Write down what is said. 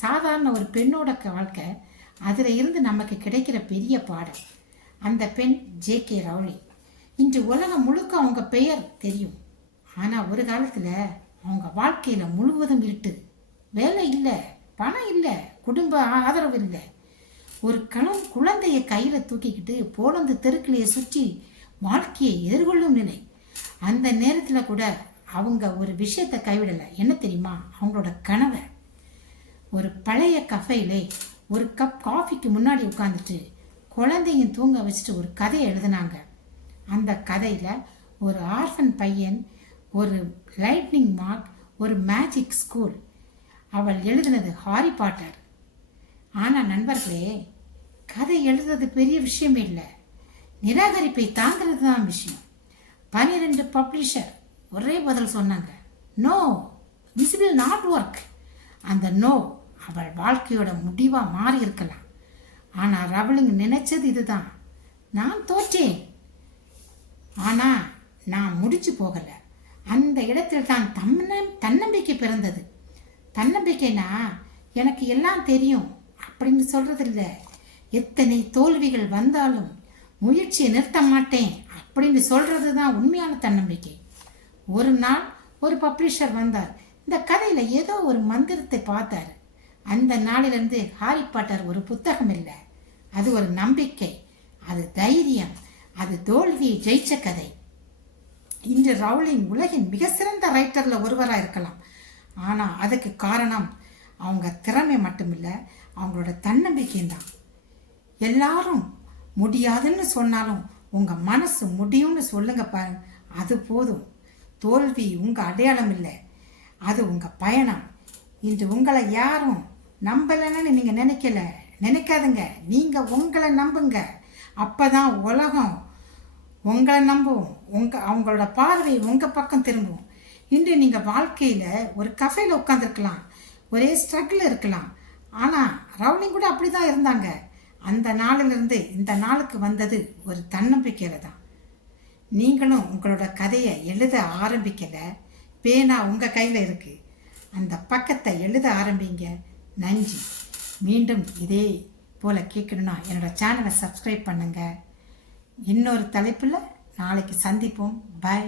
சாதாரண ஒரு பெண்ணோட வாழ்க்கை, அதில் இருந்து நமக்கு கிடைக்கிற பெரிய பாடம். அந்த பெண் ஜே.கே. ரவுலிங். இன்று உலகம் முழுக்க அவங்க பெயர் தெரியும். ஆனால் ஒரு காலத்தில் அவங்க வாழ்க்கையில் முழுவதும் இருட்டு. வேலை இல்லை, பணம் இல்லை, குடும்ப ஆதரவு இல்லை. ஒரு குழந்தையை கையில் தூக்கிக்கிட்டு போலந்து தெருக்கிலேயே சுற்றி வாழ்க்கையை எதிர்கொள்ளும் நிலை. அந்த நேரத்தில் கூட அவங்க ஒரு விஷயத்தை கைவிடலை. என்ன தெரியுமா? அவங்களோட கனவை. ஒரு பழைய கஃபையிலே ஒரு கப் காஃபிக்கு முன்னாடி உட்காந்துட்டு குழந்தையும் தூங்க வச்சுட்டு ஒரு கதையை எழுதினாங்க. அந்த கதையில் ஒரு ஆர்ஃபன் பையன், ஒரு லைட்னிங் மார்க், ஒரு மேஜிக் ஸ்கூல். அவள் எழுதினது ஹாரி பாட்டர். ஆனால் நண்பர்களே, கதை எழுதுறது பெரிய விஷயமே இல்லை, நிராகரிப்பை தாங்கிறது தான் விஷயம். 12 பப்ளிஷர் ஒரே பதில் சொன்னாங்க, no, this will not work. அந்த நோ அவள் வாழ்க்கையோட முடிவாக மாறி இருக்கலாம். ஆனால் ரவுலிங் நினைச்சது இதுதான், நான் தோற்றேன், ஆனால் நான் முடிச்சு போகலை. அந்த இடத்தில் தான் தன்னம்பிக்கை பிறந்தது. தன்னம்பிக்கைனா எனக்கு எல்லாம் தெரியும் அப்படின்னு சொல்றது இல்லை, எத்தனை தோல்விகள் வந்தாலும் முயற்சியை நிறுத்த மாட்டேன் அப்படின்னு சொல்றது தான் உண்மையான தன்னம்பிக்கை. ஒரு நாள் ஒரு பப்ளிஷர் வந்தார். இந்த கதையில் ஏதோ ஒரு மந்திரத்தை பார்த்தார். அந்த நாளிலிருந்து ஹாரி பாட்டர் ஒரு புத்தகம் இல்லை, அது ஒரு நம்பிக்கை, அது தைரியம், அது தோல்வியை ஜெயிச்ச கதை. இன்று ரவுலிங் உலகின் மிக சிறந்த ரைட்டரில் ஒருவராக இருக்கலாம். ஆனால் அதுக்கு காரணம் அவங்க திறமை மட்டுமில்லை, அவங்களோட தன்னம்பிக்கையும் தான். எல்லாரும் முடியாதுன்னு சொன்னாலும் உங்கள் மனசு முடியும்னு சொல்லுங்க பாருங்க, அது போதும். தோல்வி உங்கள் அடையாளம் இல்லை, அது உங்கள் பயணம். இன்று உங்களை யாரும் நம்பலைன்னு நீங்கள் நினைக்காதுங்க. நீங்கள் உங்களை நம்புங்க, அப்போ தான் உலகம் உங்களை நம்பும். அவங்களோட பார்வை உங்கள் பக்கம் திரும்பும். இன்று நீங்கள் வாழ்க்கையில் ஒரு கஃபேல உட்காந்துருக்கலாம், ஒரே ஸ்ட்ரகிள் இருக்கலாம். ஆனால் ரவுலிங் கூட அப்படி தான் இருந்தாங்க. அந்த நாளிலிருந்து இந்த நாளுக்கு வந்தது ஒரு தன்னம்பிக்கையில் தான். நீங்களும் உங்களோட கதையை எழுத ஆரம்பிக்கலை, பேனா உங்கள் கையில் இருக்குது, அந்த பக்கத்தை எழுத ஆரம்பிங்க. நன்றி. மீண்டும் இதே போல் கேட்கணுன்னா என்னோடய சேனலை சப்ஸ்கிரைப் பண்ணுங்கள். இன்னொரு தலைப்பில் நாளைக்கு சந்திப்போம். பை.